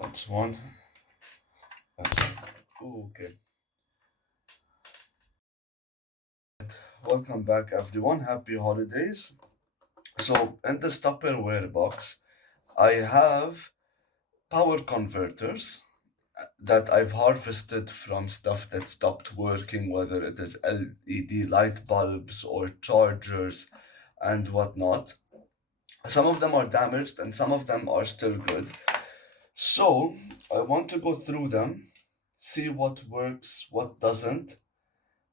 That's one. Okay. Welcome back, everyone. Happy holidays. So, in this Tupperware box, I have power converters that I've harvested from stuff that stopped working, whether it is LED light bulbs or chargers and whatnot. Some of them are damaged and some of them are still good. So, I want to go through them, see what works, what doesn't,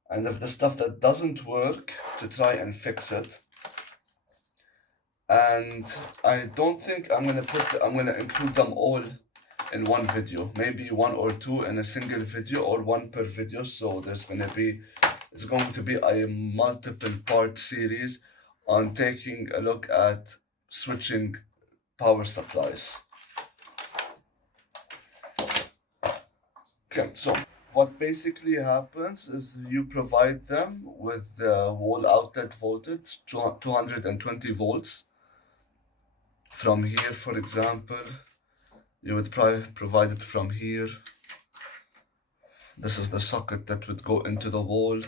and if the stuff that doesn't work, to try and fix it. And I don't think I'm gonna include them all in one video. Maybe one or two in a single video or one per video. So it's going to be a multiple part series on taking a look at switching power supplies. Okay, so what basically happens is you provide them with the wall outlet voltage, 220 volts. From here, for example, you would provide it from here. This is the socket that would go into the wall.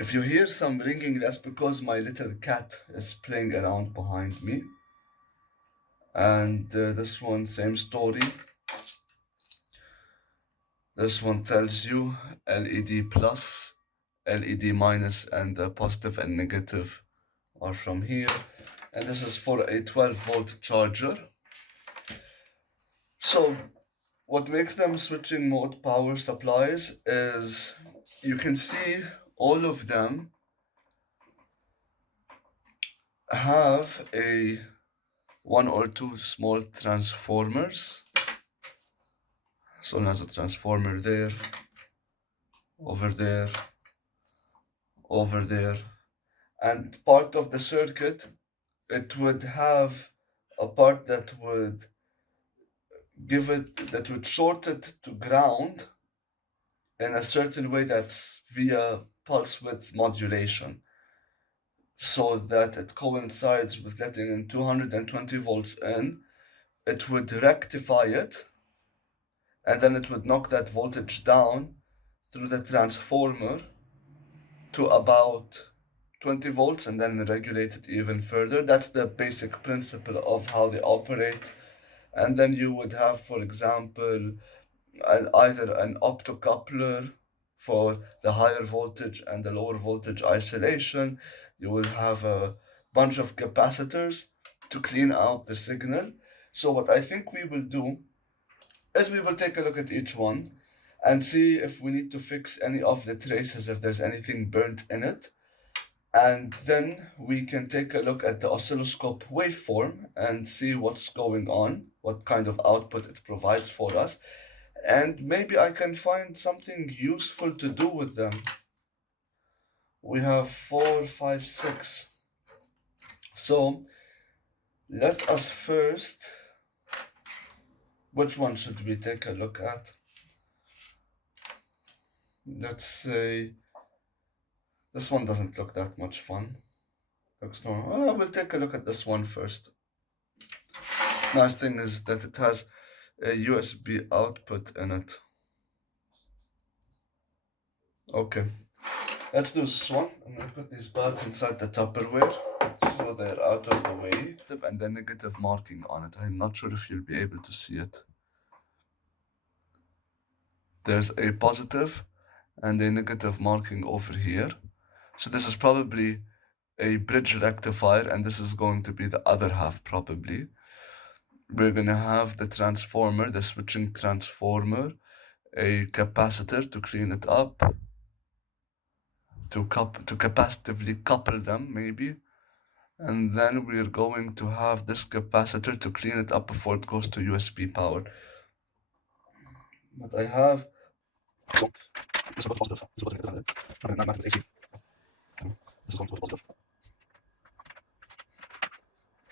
If you hear some ringing, that's because my little cat is playing around behind me. And this one, same story. This one tells you LED plus, LED minus, and the positive and negative are from here. And this is for a 12-volt charger. So what makes them switching mode power supplies is you can see all of them have a one or two small transformers. So there's a transformer there, over there, over there, and part of the circuit, it would have a part that would short it to ground in a certain way, that's via pulse width modulation, so that it coincides with letting in 220 volts in. It would rectify it, and then it would knock that voltage down through the transformer to about 20 volts and then regulate it even further. That's the basic principle of how they operate. And then you would have, for example, either an optocoupler for the higher voltage and the lower voltage isolation. You will have a bunch of capacitors to clean out the signal. So what I think we will do is we will take a look at each one and see if we need to fix any of the traces, if there's anything burnt in it. And then we can take a look at the oscilloscope waveform and see what's going on, what kind of output it provides for us. And maybe I can find something useful to do with them. We have 4, 5, 6. So let us first, which one should we take a look at? Let's say this one doesn't look that much fun. Looks normal. We'll take a look at this one first. Nice thing is that it has a USB output in it. Okay, let's do this one. I'm gonna put these back inside the Tupperware so they're out of the way. And the negative marking on it. I'm not sure if you'll be able to see it. There's a positive and a negative marking over here. So this is probably a bridge rectifier, and this is going to be the other half probably. We're gonna have the transformer, the switching transformer, a capacitor to clean it up, to capacitively couple them maybe, and then we're going to have this capacitor to clean it up before it goes to USB power. But I have, so this is going to positive, this is going to negative, and not with AC. This is going to positive.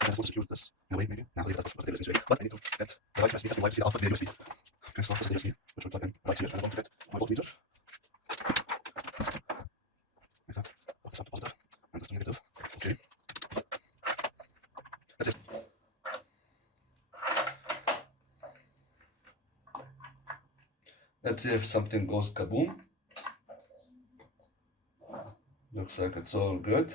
I'm going to secure this in a way, maybe. Now, leave that positive is this way. But I need to get the right USB, that's the right, see the output via USB. Okay, so this is the USB, which will plug in right here, and I'm going to get my voltmeter. Like that. Put this up to positive, and this to negative. Okay. That's it. Let's see if something goes kaboom. Looks like it's all good.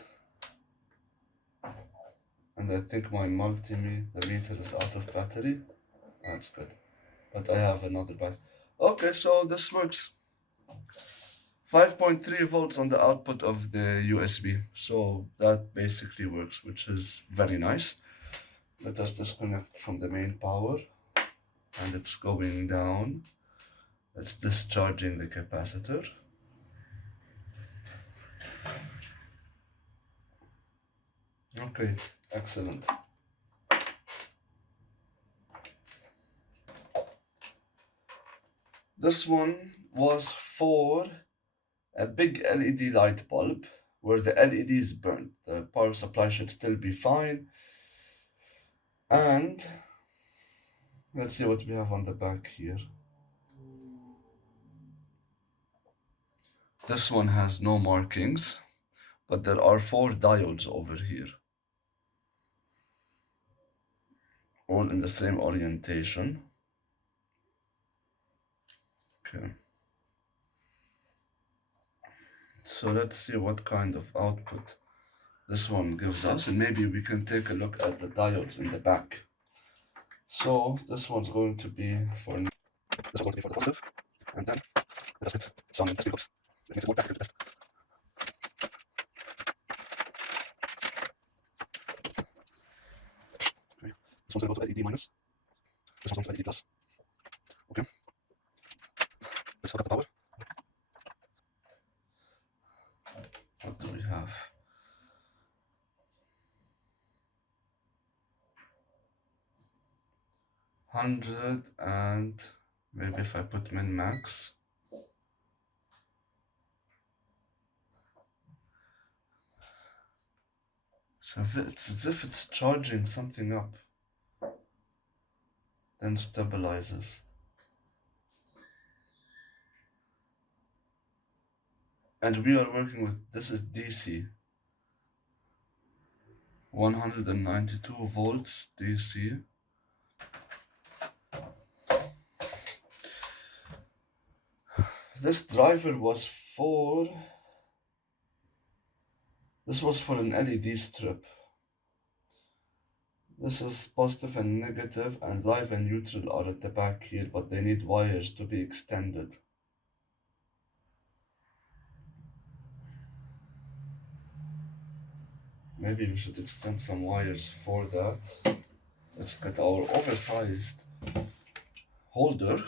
And I think my multimeter meter is out of battery. That's good. But I have another battery. Okay, so this works. 5.3 volts on the output of the USB. So that basically works, which is very nice. Let us disconnect from the main power. And it's going down. It's discharging the capacitor. Okay, excellent. This one was for a big LED light bulb where the LED is burnt. The power supply should still be fine. And let's see what we have on the back here. This one has no markings, but there are 4 diodes over here, all in the same orientation. Okay. So let's see what kind of output this one gives us, and maybe we can take a look at the diodes in the back. So this one's going to be for the positive, and then let us hit some testing blocks. It makes it more practical to test. Okay. This one's going to go to LED minus. This one's going to LED plus. Okay. Let's hook up the power. What do we have? 100, and maybe if I put min max. So it's as if it's charging something up, then stabilizes. And we are working with, this is DC. 192 volts DC. This driver was for, this was for an LED strip. This is positive and negative, and live and neutral are at the back here, but they need wires to be extended. Maybe we should extend some wires for that. Let's get our oversized holder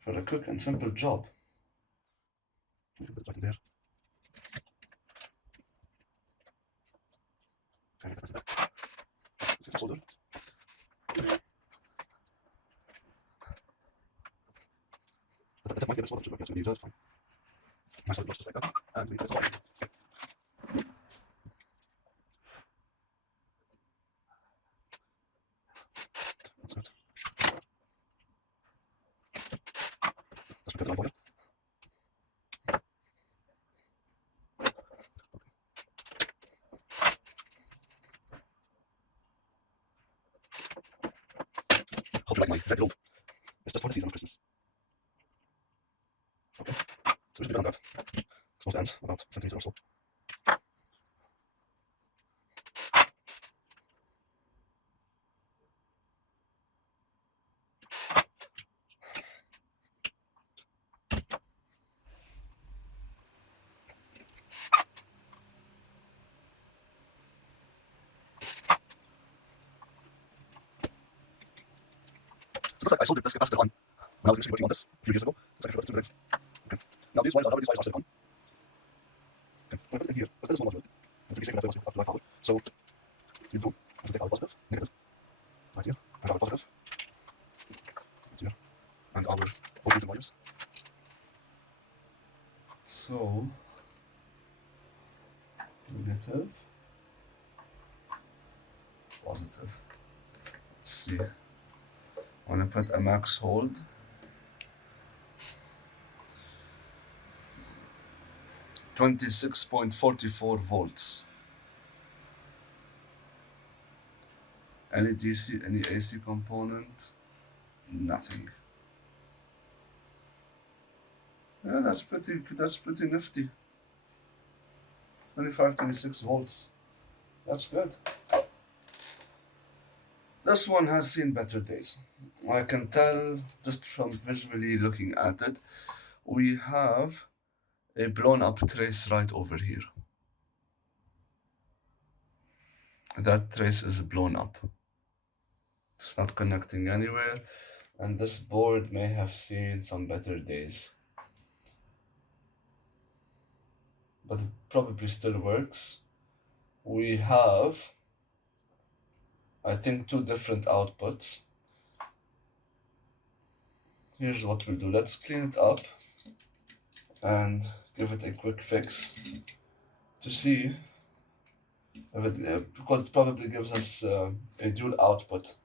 for a quick and simple job. We can put it right in there. And get that back. Let's get some solder. That might be a bit small, but that's going to be just fine. My solid blocks just like that, and we get some. That's good. Let's prepare the live wire. Hope you like my red robe. It's just for the season of Christmas. Okay, so we should be done that. Supposed to end about a centimeter or so. So it looks like I soldered this capacitor on when I was initially working on this a few years ago. Looks like I forgot to do this. Okay. Now these wires are still on. Okay. So I put it in here. But this is one module. And to be safe, I have to live power. So we do. We take our positive, negative, right here, and our positive, right here, and our voltage wires. So negative, positive. Let's see. I'm gonna put a max hold. 26.44 volts. Any DC, any AC component, nothing. Yeah, that's pretty nifty. 25, 26 volts. That's good. This one has seen better days. I can tell just from visually looking at it. We have a blown up trace right over here. That trace is blown up. It's not connecting anywhere, and this board may have seen some better days. But it probably still works. We have, I think, two different outputs. Here's what we'll do. Let's clean it up and give it a quick fix to see if it, because it probably gives us a dual output.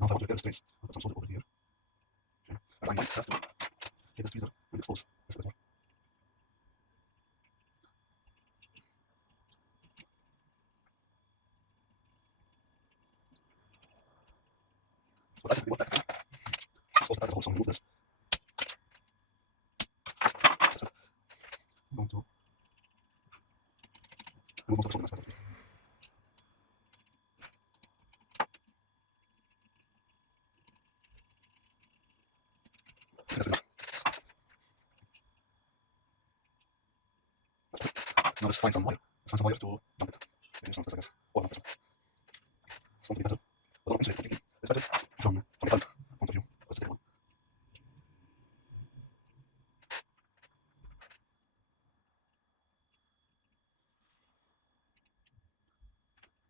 Now if I want to get a space, I'll put some solder over here. Okay. And I might have to take a tweezer and expose this a bit more. But I think what that can expose that is also remove this. That's it. I'm going to remove most of the solder aspect. That's enough. Now let's find some wire. Let's find some wire to jump it. Maybe some of this, I guess. Or not this one. Some to be better. But don't insulate completely. It's better from a current point of view. That's the one.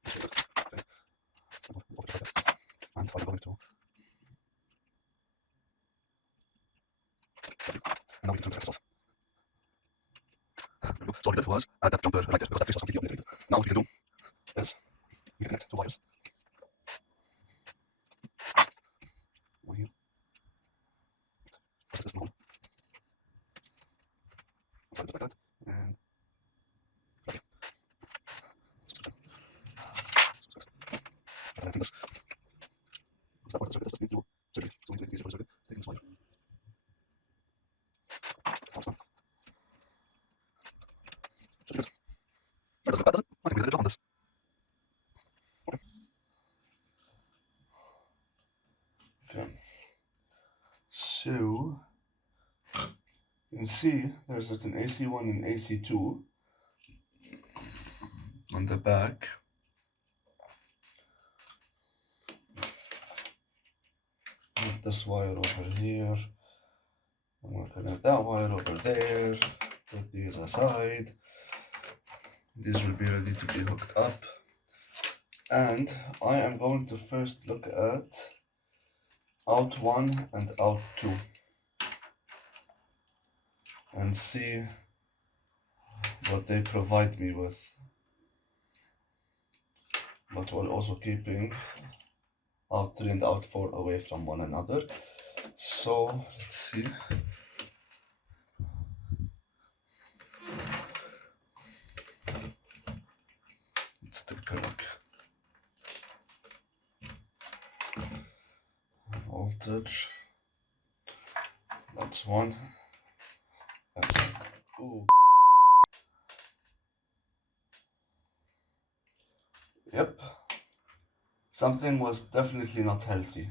Okay. So we'll just like that. And I'm going to. And now we can turn this off. There we go. So all we did was add that jumper right there because that face was completely obliterated. Now what we can do is we can connect two wires. One here. This is normal. I'll just like that. And right here. So it's good. So it's good. And I think this. That part of the circuit is just being through surgery. So we need to make it easier for the circuit. Taking this wire. Sounds done. Should be good. That doesn't look bad, does it? I think we did a good job on this. Okay. So you can see there's just an AC1 and AC2 on the back. Move this wire over here. I'm going to connect that wire over there. Put these aside. These will be ready to be hooked up. And I am going to first look at out 1 and out 2 and see what they provide me with, but while also keeping out 3 and out 4 away from one another. So let's see. Let's take a look. Voltage. That's one. Ooh. Yep. Something was definitely not healthy.